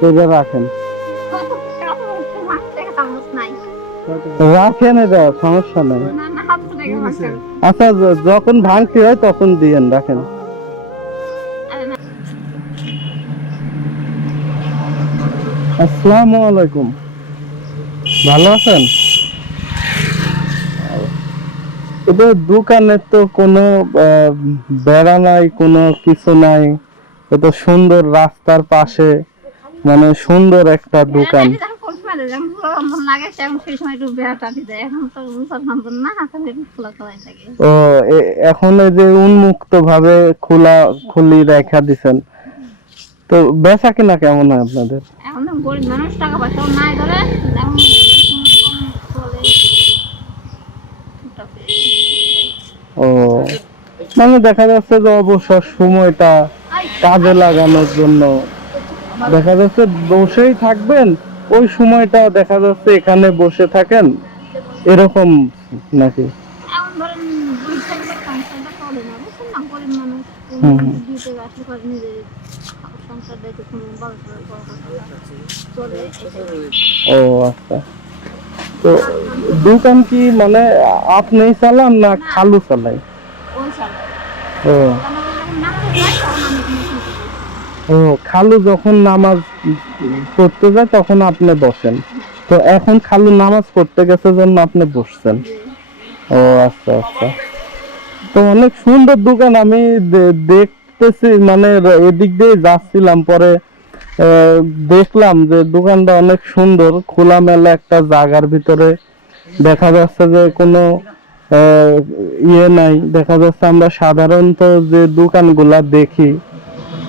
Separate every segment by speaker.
Speaker 1: করে রাখেন। রাখেন এটা সমস্যা নাই। আচ্ছা যখন ভাঙতি হয় তখন দিয়েন, রাখেন। আসসালামু আলাইকুম। ভালো আছেন? এদের দোকানে তো কোনো বেড়া নাই, কোনো কিছু নাই। এত সুন্দর রাস্তার পাশে। মানে সুন্দর একটা দোকান। ও এখন এই যে উন্মুক্ত ভাবে খোলা খুলি রেখা দিছেন। তো বেচা কিনা কেমন হয় আপনাদের? ও মানে দেখা যাচ্ছে যে অবসর সময়টা কাজে লাগানোর জন্য। দেখা যাচ্ছে বসেই থাকবেন ওই সময়টা দেখা যাচ্ছে এখানে বসে থাকেন এরকম নাকি। ও আচ্ছা। তো দোকান কি মানে আপনিই চালান না খালু চালাই? ও। ও, খালু যখন নামাজ পড়তে যায়, তখন আপনি বসেন। তো এখন খালু নামাজ পড়তে গেছে জন্য আপনি বসছেন। ও আচ্ছা আচ্ছা। তো অনেক সুন্দর দোকান, আমি দেখতেছি মানে এদিক দিয়ে যাচ্ছিলাম, পরে দেখলাম যে দোকানটা অনেক সুন্দর, খোলামেলা একটা জায়গার ভিতরে। দেখা যাচ্ছে যে কোনো ইয়ে নাই। দেখা যাচ্ছে আমরা সাধারণত যে দোকানগুলা দেখি,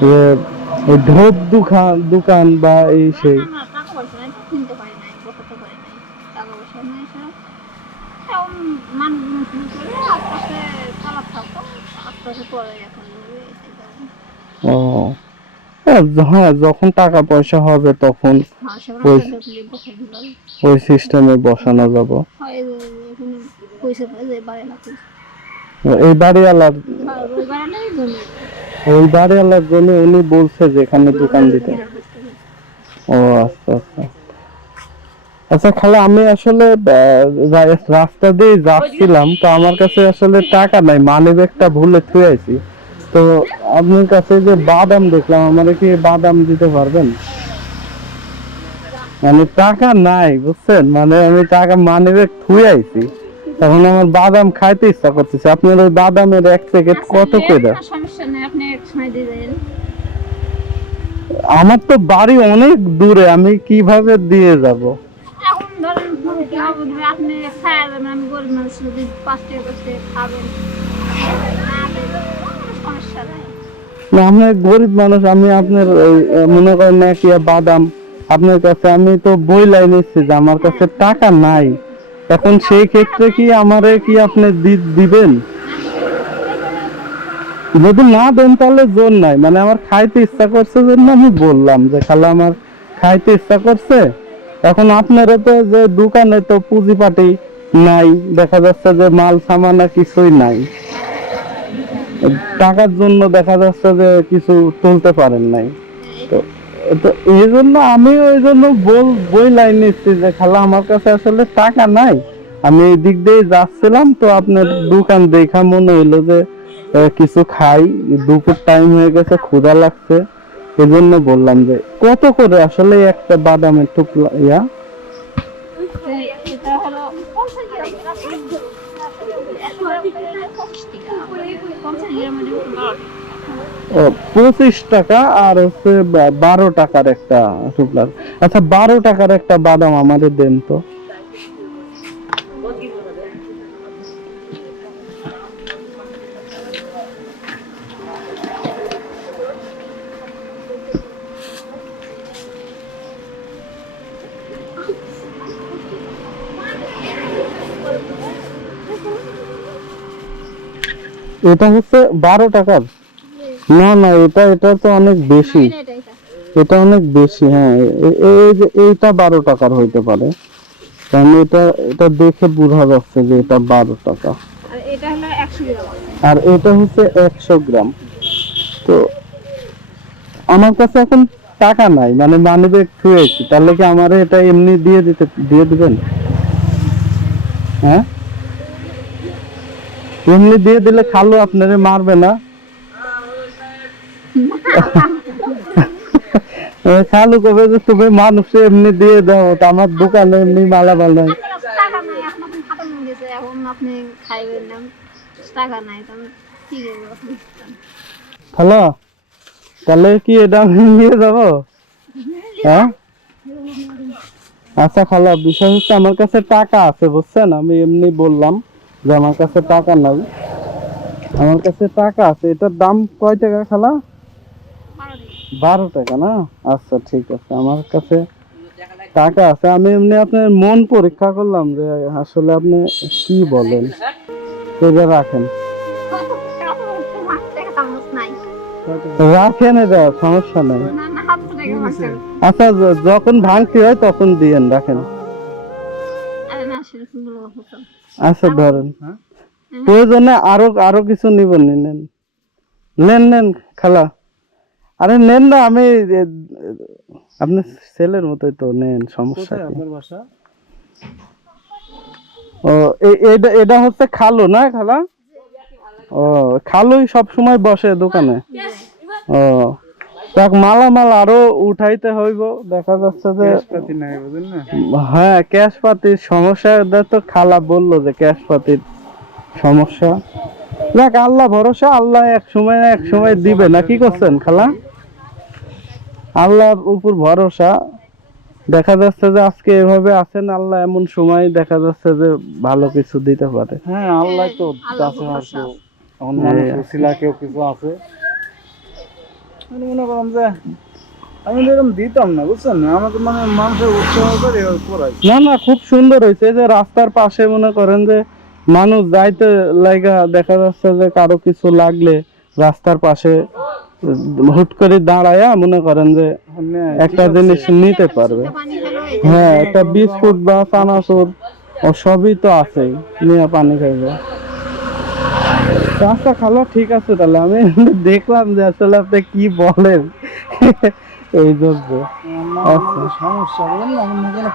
Speaker 1: যে ওই ঢোপ দোকান দোকান বা এই সেই। ও হ্যাঁ, হ্যাঁ যখন টাকা পয়সা হবে তখন
Speaker 2: হ্যাঁ
Speaker 1: ওই- সিস্টেমে বসানো যাব।
Speaker 2: এই
Speaker 1: এই বাড়িওয়ালার
Speaker 2: ওই
Speaker 1: বাড়িওয়ালার জন্য উনি বলছে যে এখানে দোকান দিতে। ও আচ্ছা আচ্ছা। আচ্ছা খালা আমি আসলে রাস্তা দিয়ে যাচ্ছিলাম তো আমার কাছে আসলে টাকা নাই মানি ব্যাগটা ভুলে থুয়ে আইছি। তো আপনার কাছে যে বাদাম দেখলাম আমার কি বাদাম দিতে পারবেন? মানে টাকা নাই বুঝছেন? মানে আমি টাকা মানি ব্যাগ থুয়ে আইছি। তখন আমার বাদাম খাইতে ইচ্ছা করতেছে। আপনার ওই বাদামের এক প্যাকেট কত করে
Speaker 2: সমস্যা নেই আপনি এক সময় দিয়ে দেন
Speaker 1: আমার তো বাড়ি অনেক দূরে আমি কীভাবে দিয়ে যাব?
Speaker 2: এখন ধরেন কি হবে আপনি খাওয়া যাবেন আমি গরিব মানুষ যদি পাঁচ টাকা দশ খাবেন। না দেবেন, কোনো সমস্যা নাই।
Speaker 1: না আমি গরিব মানুষ আমি আপনার মনে করেন না কি বাদাম আপনার কাছে আমি তো বই লাইন এসেছি যে আমার কাছে টাকা নাই। এখন সেই ক্ষেত্রে কি আমারে কি আপনি দিবেন? যদি না দেন তাহলে জোর নাই। মানে আমার খাইতে ইচ্ছা করছে জন্য আমি বললাম যে, খালা, আমার খাইতে ইচ্ছা করছে। এখন আপনারও তো যে দোকানে তো পুঁজিপাটি নাই, দেখা যাচ্ছে যে মাল সামানা কিছুই নাই। টাকার জন্য দেখা যাচ্ছে যে কিছু তুলতে পারেন নাই। তো তো এই জন্য আমি ওই জন্য বল বই লাইন নিচ্ছি যে, খালা, আমার কাছে আসলে টাকা নাই। আমি এই দিক দিয়ে যাচ্ছিলাম, তো আপনার দোকান দেখা মনে হলো যে কিছু খাই, দুপুর টাইম হয়ে গেছে, ক্ষুধা লাগছে এই জন্য বললাম যে, কত করে? আসলে একটা বাদামের টুকরা, ইয়া। পঁচিশ টাকা আর হচ্ছে বারো টাকার একটা টুকরা। আচ্ছা বারো টাকার একটা বাদাম আমাদের দেন তো। এটা হচ্ছে বারো টাকার। না না এটা এটা তো অনেক বেশি।
Speaker 2: এটা
Speaker 1: অনেক বেশি হ্যাঁ। এইটা বারো টাকার হইতে পারে। কারণ এটা এটা দেখে বোঝা যাচ্ছে যে এটা বারো টাকা।
Speaker 2: আর এটা
Speaker 1: হচ্ছে একশো গ্রাম। তো আমার কাছে এখন টাকা নাই মানে মানি ব্যাগ থুয়েছি তাহলে কি আমার এটা এমনি দিয়ে দিতে দিয়ে দিবেন? হ্যাঁ? এমনি দিয়ে দিলে খালু আপনারে মারবে না? খালু কবে যে তুমি মানুষ এমনি দিয়ে দাও তা আমার দোকানে এমনি
Speaker 2: মালা এখন?
Speaker 1: হ্যালো? তাহলে কি এটা আমি নিয়ে যাব? হ্যাঁ? আচ্ছা খালা, বিষয় হচ্ছে আমার কাছে টাকা আছে, বুঝছেন? আমি এমনি বললাম যে আমার কাছে টাকা নাই। আমার কাছে টাকা আছে, এটার দাম কয় টাকা খালা?
Speaker 2: বারো
Speaker 1: টাকা না? আচ্ছা ঠিক আছে, আমার কাছে টাকা আছে। আমি এমনি আপনার মন পরীক্ষা করলাম যে আসলে আপনি কি বলেন। রাখেন। রাখেন এটা সমস্যা নাই। আচ্ছা যখন ভাঙতি হয় তখন দিয়েন রাখেন। আচ্ছা ধরেন। প্রয়োজনে আরও আরও কিছু নিব নেন। নেন নেন খালা। আরে নেন না আমি আপনি ছেলের মতোই তো নেন সমস্যা ও এটা এটা হচ্ছে খালো না খালা? ও খালুই সব সময় বসে দোকানে? ও দেখ মালামাল আরও উঠাইতে হইব। দেখা যাচ্ছে যে
Speaker 3: পাতি নাই বুঝলেন না?
Speaker 1: হ্যাঁ ক্যাশ পাতির সমস্যা তো খালা বলল যে ক্যাশ পাতির সমস্যা। দেখ আল্লাহ ভরসা আল্লাহ এক সময় এক সময় দিবে। না কি করছেন খালা? আল্লাহর উপর ভরসা। দেখা যাচ্ছে যে আজকে এভাবে আছেন আল্লাহ এমন সময় দেখা যাচ্ছে যে ভালো কিছু দিতে পারে।
Speaker 3: হ্যাঁ আল্লাহ তো এখন মানুষ ছিলা কেউ কিছু আছে। আমি মনে করলাম যে আমি এরকম দিতাম না বুঝছেন? না আমাকে মানে মানুষের উৎসাহ করে
Speaker 1: না না খুব সুন্দর হয়েছে যে রাস্তার পাশে মনে করেন যে মানুষ যাইতে লাগা দেখা যাচ্ছে যে কারও কিছু লাগলে রাস্তার পাশে হুট করে দাঁড়ায়া মনে করেন যে একটা জিনিস নিতে পারবে। হ্যাঁ একটা বিস্কুট বা চানাচুর ও সবই তো আছে নিয়ে পানি খাইবে। আচ্ছা খালো, ঠিক আছে তাহলে। আমি দেখলাম যে আসলে আপনি কি বলেন। এই জন্য। আচ্ছা
Speaker 3: সমস্যা বলেন